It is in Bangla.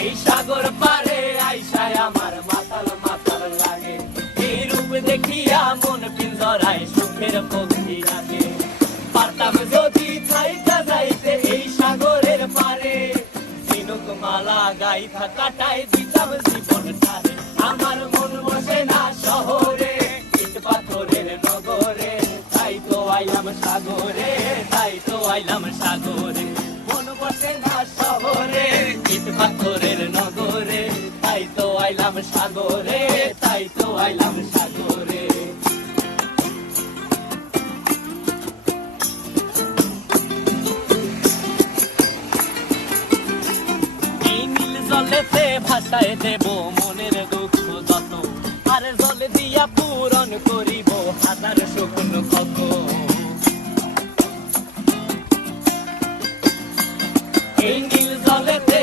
এই সাগর পারে আইসায় আমার মাতাল মাতাল লাগে, এই রূপ দেখিয়া মন পিঞ্জরায় সুখের পক্ষী ডাকে। পারতাম যদি থাইকা যাইতে এই সাগরের পারে, ঝিনুক মালা গাইথা কাটাই দিতাম জীবন টারে। আমার মন বসে না শহরে, ইট পাথরের নগরে, তাই তো আইলাম সাগরে, তাই তো আইলাম সাগরে। মন বসে না শহরে, ইট পাথরের নগরে, তাই তো আইলাম সাগরে, তাই তো আইলাম সাগরে। এই নীল জলেতে ভাসায় দেব মনের দুঃখ যত, আর জল দিয়া পূরণ করিব হাজার শুকনো ক্ষত। এই নীল জলেতে